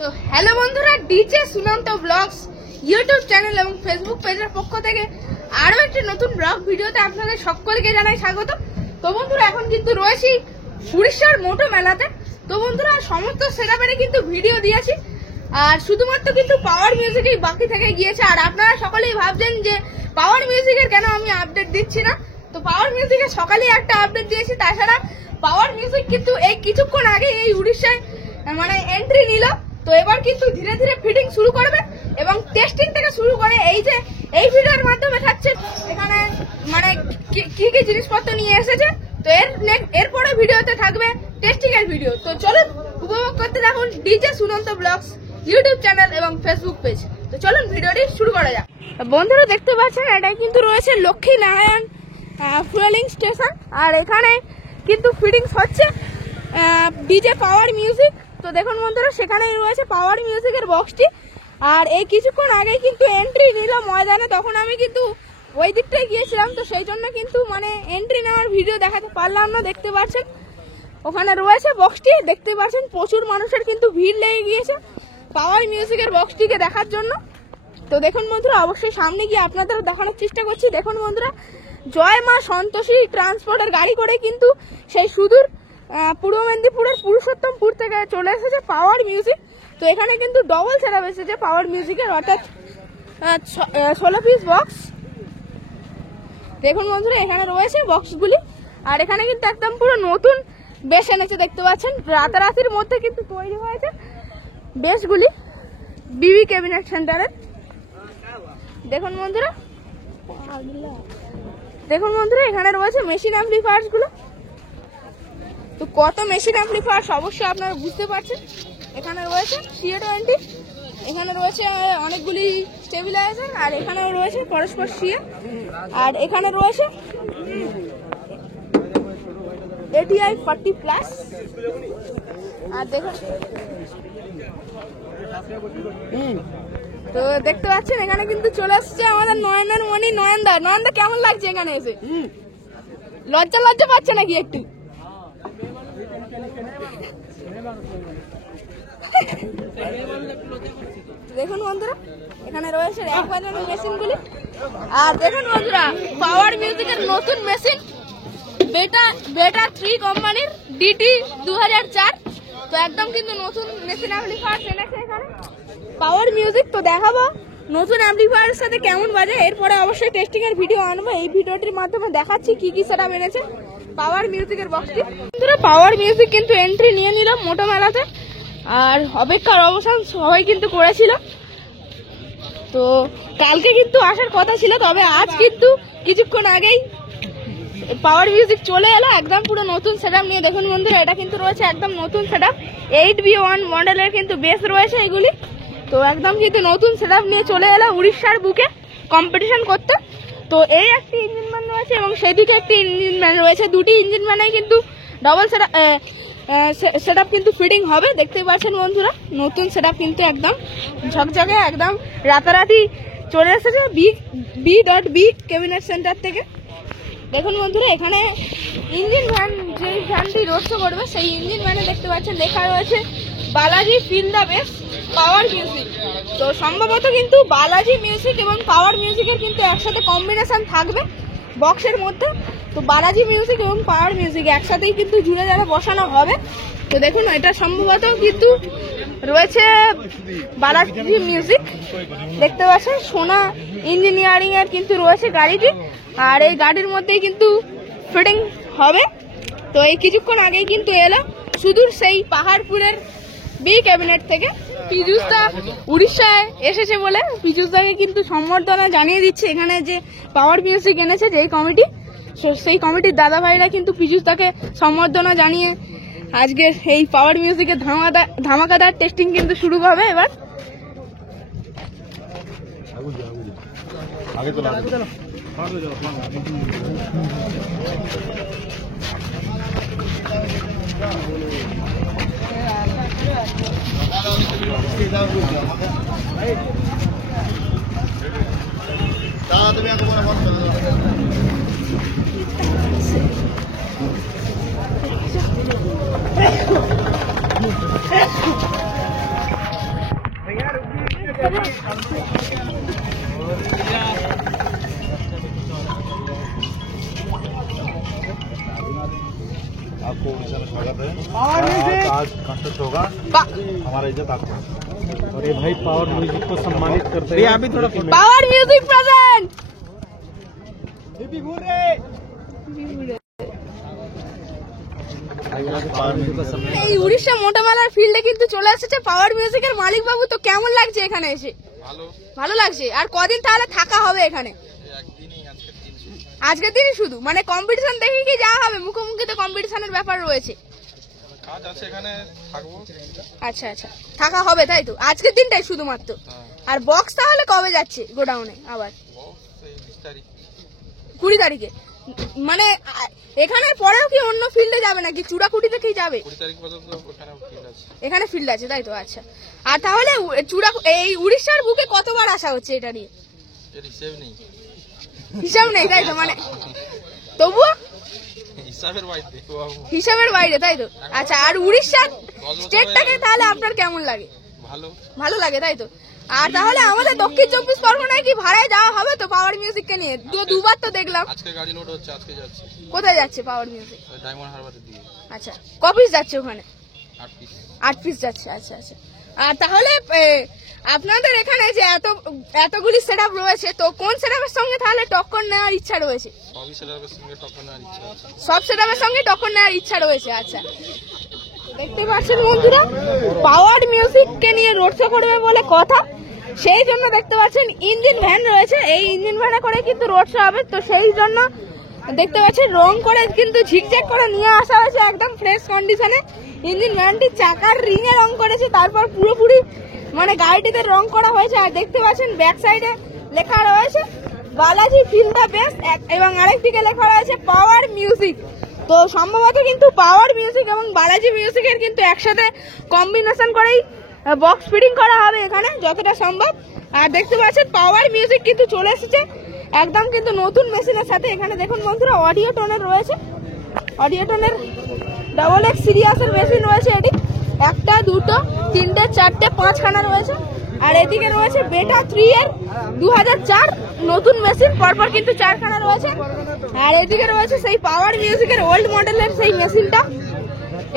তো হ্যালো বন্ধুরা, DJ Sunanta blogs YouTube channel এবং ফেসবুক পেজের পক্ষ থেকে আরো একটি নতুন ব্লগ ভিডিওতে আপনাদের সকলকে জানাই স্বাগত। তো বন্ধুরা, এখন কিন্তু রয়েছি উড়িষ্যার মোটো মেলাতে। তো বন্ধুরা, সমস্ত সেটআপেরই কিন্তু ভিডিও দিয়েছি, আর শুধুমাত্র কিন্তু পাওয়ার মিউজিকই বাকি থেকে গিয়েছে। আর আপনারা সকলেই ভাবছেন যে পাওয়ার মিউজিকের কেন আমি আপডেট দিচ্ছি না। তো পাওয়ার মিউজিকের সকালেই একটা আপডেট দিয়েছি। তাছাড়া পাওয়ার মিউজিক কিন্তু এই কিছুক্ষণ আগে এই উড়িষ্যায় এন্ট্রি নিল। তো এবার কিন্তু ধীরে ধীরে ফিটিং শুরু করবে এবং টেস্টিং থেকে শুরু করে এই যে এই ভিডিওর মাধ্যমে থাকছে এখানে কি কি জিনিসপত্র নিয়ে এসেছে। তো এরপরে ভিডিওতে থাকবে টেস্টিং এর ভিডিও। তো চলুন উপভোগ করতে থাকুন DJ Sunanta blogs YouTube channel এবং ফেসবুক পেজ। তো চলুন ভিডিওটি শুরু করা যাক। বন্ধুরা, দেখতে পাচ্ছেন এটা কিন্তু রয়েছে লক্ষ্মী নারায়ণ ফুয়েলিং স্টেশন, আর এখানে কিন্তু ফিটিংস হচ্ছে ডিজে পাওয়ার মিউজিক। তো দেখুন বন্ধুরা, সেখানেই রয়েছে পাওয়ার মিউজিকের বক্সটি। আর এই কিছুক্ষণ আগেই কিন্তু এন্ট্রি নিল ময়দানে, তখন আমি কিন্তু ওই দিকটাই গিয়েছিলাম। তো সেই জন্য কিন্তু এন্ট্রি নেওয়ার ভিডিও দেখাতে পারলাম না। দেখতে পাচ্ছেন ওখানে রয়েছে বক্সটি, দেখতে পাচ্ছেন প্রচুর মানুষের কিন্তু ভিড় লেগে গিয়েছে পাওয়ার মিউজিকের বক্সটিকে দেখার জন্য। তো দেখুন বন্ধুরা, অবশ্যই সামনে গিয়ে আপনাদের দেখানোর চেষ্টা করছি। দেখুন বন্ধুরা, জয় মা সন্তোষী ট্রান্সপোর্টের গাড়ি করে কিন্তু সেই সুদূর পূর্ব মেদিনীপুরের পুরুষোত্তমপুর থেকে চলে এসেছে পাওয়ার মিউজিক। তো এখানে কিন্তু ডবল সেটআপ এসেছে পাওয়ার মিউজিকের, অর্থাৎ 16 পিস বক্স। দেখুন বন্ধুরা, এখানে রয়েছে বক্সগুলি, আর এখানে কিন্তু একদম পুরো নতুন বেস এনেছে। দেখতে পাচ্ছেন রাতারাতির মধ্যে কিন্তু তৈরি হয়েছে বেসগুলি বিবি ক্যাবিনেট সেন্টারের। দেখুন বন্ধুরা, এখানে রয়েছে মেশিন অ্যাম্পলিফায়ার্স গুলো। তো কত মেশিন অ্যাম্পলিফায়ার্স অবশ্যই আপনারা বুঝতে পারছেন। এখানে রয়েছে CA20, এখানে রয়েছে অনেকগুলি স্টেবিলাইজার, আর এখানে রয়েছে পরস্পর সিএ, আর এখানে রয়েছে ATI 40+। আর দেখুন, তো দেখতে পাচ্ছেন এখানে কিন্তু চলে আসছে আমাদের নয়নের মণি নয়নদা। নয়নদা, কেমন লাগছে এখানে এসে? লজ্জা পাচ্ছে নাকি একটু? দেখুন বন্ধুরা, এখানে রয়েছে র্যাক বাজানোর মেশিনগুলি। আর দেখুন বন্ধুরা, পাওয়ার মিউজিকের নতুন মেশিন বেটা 3 কোম্পানির DT 2004। তো একদম কিন্তু নতুন মেশিন অ্যাম্পলিফায়ার এনেছে এখানে পাওয়ার মিউজিক। তো দেখাবো নতুন অ্যাম্পলিফায়ারের সাথে কেমন বাজে। এরপরে অবশ্যই টেস্টিং এর ভিডিও আনবো। এই ভিডিওটির মাধ্যমে দেখাচ্ছি কি কি সেটআপ এনেছে পাওয়ার মিউজিকের বক্সটি। বন্ধুরা, পাওয়ার মিউজিক কিন্তু এন্ট্রি নিয়ে নিল মোটো মেলাতে, আর অপেক্ষার অবসান সবাই কিন্তু করেছিল। তো কালকে কিন্তু আসার কথা ছিল, তবে আজ কিন্তু কিছুক্ষণ আগেই পাওয়ার মিউজিক চলে এলো একদম পুরো নতুন সেটআপ নিয়ে। দেখুন বন্ধুরা, এটা কিন্তু রয়েছে একদম নতুন সেটআপ 8B1 মডেলের কিন্তু বেস রয়েছে এগুলি। তো একদম কিন্তু নতুন সেটআপ নিয়ে চলে এলো উড়িষ্যার বুকে কম্পিটিশন করতে। তো এই একটি ইঞ্জিন ম্যান রয়েছে এবং সেদিকে একটি ইঞ্জিন ম্যান রয়েছে। দুটি ইঞ্জিন ম্যানেই কিন্তু ডবল সেটআপ কিন্তু ফিটিং হবে। দেখতে পাচ্ছেন বন্ধুরা, নতুন সেটআপ কিন্তু একদম ঝকঝকে, একদম রাতারাতি চলে এসেছে বি ক্যাবিনেট সেন্টার থেকে। দেখুন বন্ধুরা, এখানে ইঞ্জিন ভ্যান, যে ভ্যানটি রোড শো করবে সেই ইঞ্জিন ভ্যানে দেখতে পাচ্ছেন লেখা রয়েছে Balaji feel the bass power music. তো সম্ভবত কিন্তু বালাজি মিউজিক এবং পাওয়ার মিউজিকের কিন্তু একসাথে কম্বিনেশন থাকবে বক্সের মধ্যে। তো বালাজি মিউজিক এবং পাওয়ার মিউজিক একসাথেই কিন্তু জুড়ে যারা বসানো হবে। তো দেখুন, এটা সম্ভবত কিন্তু রয়েছে বালাজি মিউজিক। দেখতে পাচ্ছেন সোনা ইঞ্জিনিয়ারিং এর কিন্তু রয়েছে গাড়িটি, আর এই গাড়ির মধ্যেই কিন্তু ফিটিং হবে। তো এই কিছুক্ষণ আগেই কিন্তু এলো সুদূর সেই পাহাড়পুরের বি ক্যাবিনেট থেকে পীযুষদা উড়িষ্যায় এসেছে বলে পীযুষদাকে কিন্তু সম্বর্ধনা জানিয়ে দিচ্ছে। এখানে যে পাওয়ার মিউজিক এনেছে যেই কমিটি, সেই কমিটির দাদা ভাইরা কিন্তু পীযুষদাকে সম্বর্ধনা জানিয়ে আজকে এই পাওয়ার মিউজিকের ধামাকাদার টেস্টিং কিন্তু শুরু হবে এবার। आपको उड़ीसा में स्वागत है। आज कंसर्ट होगा, हमारा इज्जत आपको। और ये भाई पावर म्यूजिक को सम्मानित करते हैं। अभी थोड़ा पावर म्यूजिक प्रेजेंट। এই উড়িষ্যা মোটামেলার ফিল্ডে কিন্তু চলে এসেছে পাওয়ার মিউজিকের মালিক বাবু। তো কেমন লাগছে এখানে এসে? ভালো লাগছে। আর কদিন তাহলে থাকা হবে এখানে? আজকের দিনই শুধু, মানে কম্পিটিশন দেখে কি যাওয়া হবে? মুখোমুখি তো কম্পিটিশনের ব্যাপার রয়েছে। আচ্ছা আচ্ছা, থাকা হবে তাই তো? আজকের দিনটাই শুধুমাত্র। আর বক্স তাহলে কবে যাচ্ছে গোডাউনে আবার? 20 তারিখে। মানে এখানে পরেও কি অন্য ফিল্ডে যাবে নাকি চূড়াকুটি থেকেই যাবে? 20 তারিখ পর্যন্ত এখানে ফিল্ড আছে তাই তো? আচ্ছা। আর তাহলে এই উড়িষ্যার বুকে কতবার আসা হচ্ছে এটা নিয়ে? হিসাব নেই তাই তো? মানে তবুও হিসাবের বাইরে তাই তো? আচ্ছা। আর উড়িষ্যার স্টেটটাকে তাহলে আপনার কেমন লাগে? ভালো লাগে তাই তো? আর তাহলে আমাদের দক্ষিণ 24 পরগনায় কি ভাড়ায় যাওয়া হবে তো পাওয়ার মিউজিককে নিয়ে? দুবার তো দেখলাম। আজকে গাড়ি লোড হচ্ছে, আজকে যাচ্ছে। কোথায় যাচ্ছে পাওয়ার মিউজিক? ডায়মন্ড হারবারের দিকে। আচ্ছা, ক পিস যাচ্ছে ওখানে? 8 পিস যাচ্ছে। আচ্ছা আচ্ছা। আর তাহলে আপনাদের এখানে যে এতগুলি সেটআপ রয়েছে, তো কোন সেটআপের সঙ্গে তাহলে টক্কর নেওয়ার ইচ্ছা রয়েছে? সব সেটআপের সঙ্গে টক্কর নেওয়ার ইচ্ছা রয়েছে। আচ্ছা, দেখতে পাচ্ছেন বন্ধুরা, পাওয়ার মিউজিককে নিয়ে রোড শো করবে বলে কথা, সেই জন্য দেখতে পাচ্ছেন ইঞ্জিন ভ্যান রয়েছে। এই ইঞ্জিন ভ্যানে করে কিন্তু রোড শো হবে। তো সেই জন্য দেখতে পাচ্ছেন রং করে কিন্তু ঝিকঝ্যাক করে নিয়ে আসা হয়েছে একদম ফ্রেশ কন্ডিশনে। ইঞ্জিন ভ্যানটি চাকার রিং এ রং করেছে, তারপর পুরোপুরি মানে গাড়িটিতে রং করা হয়েছে। আর দেখতে পাচ্ছেন ব্যাক সাইডে লেখা রয়েছে বালাজি ফিল দ্য বেস্ট, এবং আরেকদিকে লেখা রয়েছে পাওয়ার মিউজিক। তো সম্ভবত কিন্তু পাওয়ার মিউজিক এবং বালাজি মিউজিকের কিন্তু একসাথে কম্বিনেশন করেই বক্স ফিটিং করা হবে এখানে যতটা সম্ভব। আর দেখতে পাচ্ছেন পাওয়ার মিউজিক কিন্তু চলে এসেছে একদম কিন্তু নতুন মেশিনের সাথে। এখানে দেখুন বন্ধুরা, অডিও টোনের রয়েছে, অডিও টোনের XX সিরিয়াসের মেশিন রয়েছে। এটি 1, 2, 3, 4, 5 খানা রয়েছে। আর এদিকে রয়েছে বেটা 3 এর 2004 নতুন মেশিন, পরপর কিন্তু 4 খানা রয়েছে। আর এদিকে রয়েছে সেই পাওয়ার মিউজিকের ওল্ড মডেলের সেই মেশিনটা,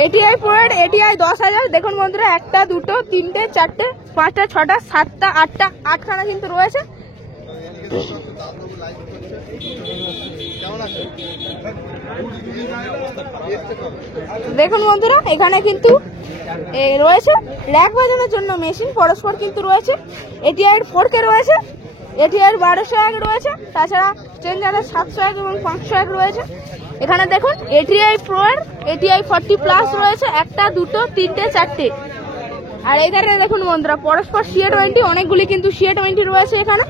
ATI Pro এর ATI 10000। দেখুন বন্ধুরা, 1, 2, 3, 4, 5, 6, 7, 8 খানা কিন্তু রয়েছে। দেখুন বন্ধুরা, এখানে কিন্তু রয়েছে র্যাক বাজানোর জন্য মেশিন, পরস্পর কিন্তু রয়েছে। ATI 4K রয়েছে, ATI 1201 রয়েছে, তাছাড়া স্ট্রেঞ্জারের 701 এবং 501 রয়েছে। এখানে দেখুন ATI Pro এর ATI 40 প্লাস রয়েছে, 1, 2, 3, 4। আর এই ধারে দেখুন বন্ধুরা, পরস্পর CA20 অনেকগুলি কিন্তু CA20 রয়েছে এখানে।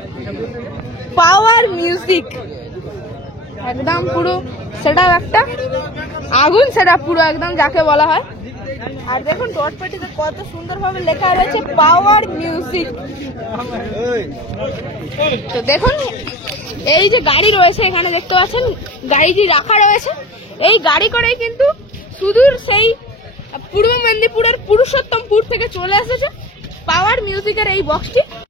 পাওয়ার মিউজিক একদম পুরো সেটআপ, একটা আগুন সেটআপ পুরো একদম যাকে বলা হয়। আর দেখুন ডটপেটিতে কত সুন্দরভাবে লেখা রয়েছে পাওয়ার মিউজিক। তো দেখুন এই যে গাড়ি রয়েছে এখানে দেখতে পাচ্ছেন, গাড়িটি রাখা রয়েছে। এই গাড়ি করেই কিন্তু সুদূর সেই পূর্ব মেদিনীপুরের পুরুষোত্তমপুর থেকে চলে এসেছে পাওয়ার মিউজিকের এই বক্সটি।